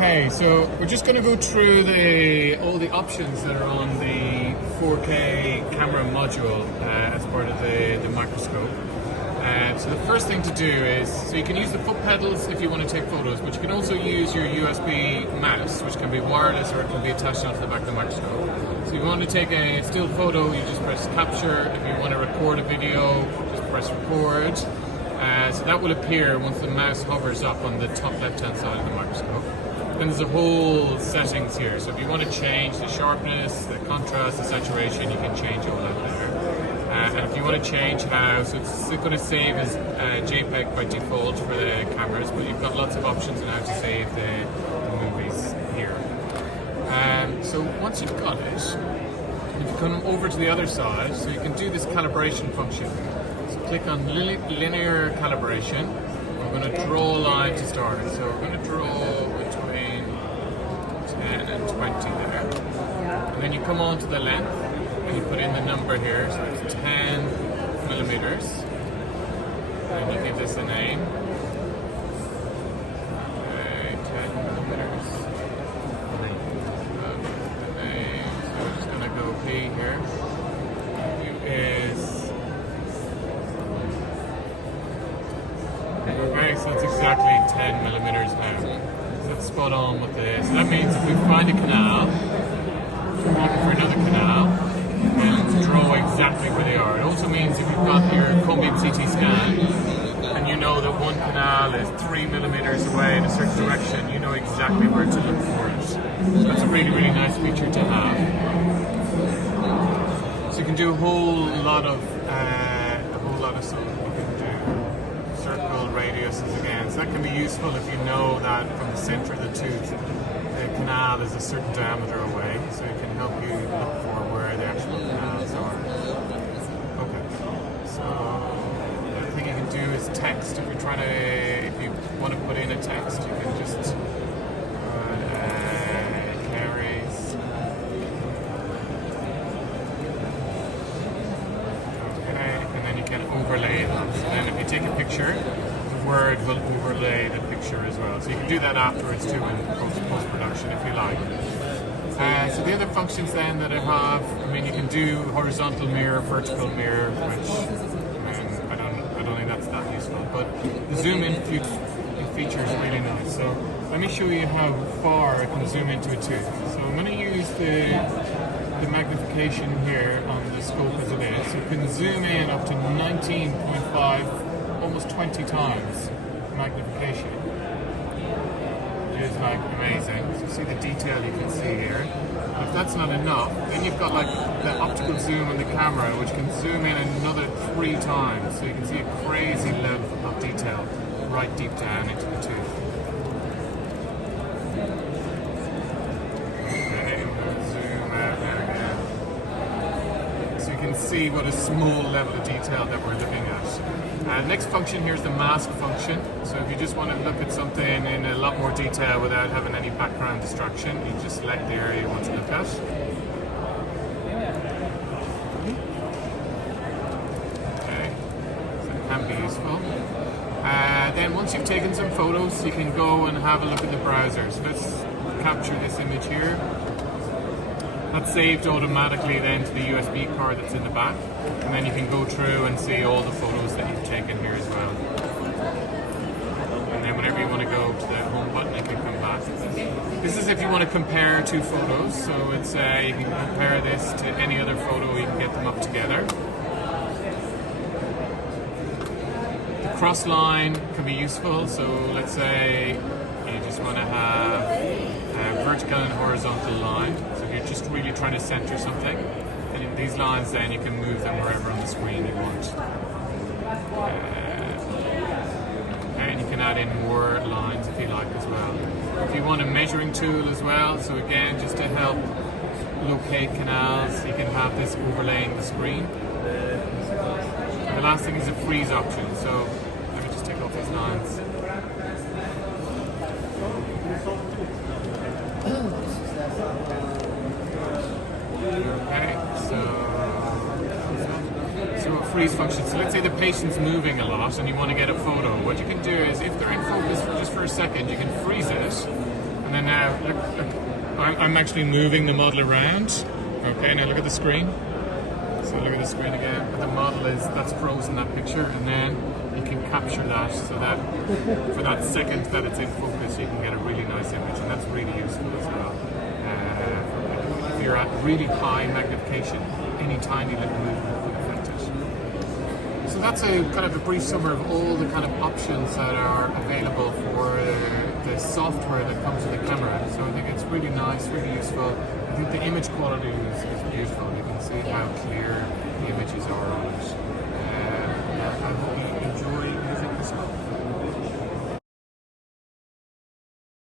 Okay, so we're just going to go through all the options that are on the 4K camera module as part of the microscope. So the first thing to do is, so you can use the foot pedals if you want to take photos, but you can also use your USB mouse, which can be wireless or it can be attached onto the back of the microscope. So if you want to take a still photo, you just press capture. If you want to record a video, just press record. So that will appear once the mouse hovers up on the top left-hand side of the microscope. Then there's a whole settings here. So if you want to change the sharpness, the contrast, the saturation, you can change all that there. And if you want to change how, so it's going to save as JPEG by default for the cameras, but you've got lots of options on how to save the movies here. So once you've got it, if you come over to the other side, so you can do this calibration function. So click on linear calibration. We're going to draw a line to start it. So we're going to draw between 10 and 20 there. And then you come on to the length and you put in the number here. So it's 10 millimeters. And you give this a name. Okay, 10 millimeters. The name. So we're just going to go P here. Okay, so it's exactly 10 millimeters now. So that's spot on with this. So that means if we find a canal, looking for another canal, and draw exactly where they are. It also means if you've got your Combeam CT scan, and you know that one canal is 3 millimeters away in a certain direction, you know exactly where to look for it. So that's a really, really nice feature to have. So you can do a whole lot of stuff. Circle radiuses again, so that can be useful if you know that from the center of the tooth the canal is a certain diameter away, so it can help you look for where the actual canals are. Okay, so the other thing you can do is text. If you want to put in a text, you can just carries. Okay, and then you can overlay them. So then if you take a picture, the Word will overlay the picture as well. So you can do that afterwards too in post-production if you like. So the other functions then that I have, you can do horizontal mirror, vertical mirror, which I don't think that's that useful. But the zoom in feature is really nice. So let me show you how far I can zoom into a tooth. So I'm going to use the magnification here on the scope as it is. You can zoom in up to 19.5, almost 20 times magnification, which is like amazing. So you see the detail you can see here. And if that's not enough, then you've got like the optical zoom on the camera, which can zoom in another 3 times. So you can see a crazy level of detail right deep down into the tooth. See what a small level of detail that we're looking at. Next function here is the mask function. So if you just want to look at something in a lot more detail without having any background distraction, you just select the area you want to look at. Okay, so it can be useful. Then once you've taken some photos, you can go and have a look at the browser. So let's capture this image here. That's saved automatically then to the USB card that's in the back, and then you can go through and see all the photos that you've taken here as well. And then whenever you want to go to the home button, you can come back. This is if you want to compare 2 photos, so it's you can compare this to any other photo, you can get them up together. The cross line can be useful, so let's say you just want to have a vertical and horizontal line. You're just really trying to center something, and in these lines then you can move them wherever on the screen you want. And you can add in more lines if you like as well. If you want a measuring tool as well, so again just to help locate canals, you can have this overlaying the screen. And the last thing is a freeze option, so let me just take off these lines. Okay, so a freeze function. So let's say the patient's moving a lot and you want to get a photo. What you can do is, if they're in focus for just for a second, you can freeze it, And then now, I'm actually moving the model around. Okay, now look at the screen. So look at the screen again. But the model that's frozen, that picture, and then you can capture that so that for that second that it's in focus, you can get a really nice image, and that's really useful as well. If you're at really high magnification, any tiny little movement can affect it. So that's a kind of a brief summary of all the kind of options that are available for the software that comes with the camera. So I think it's really nice, really useful. I think the image quality is beautiful. You can see how clear the images are on it. I hope you enjoy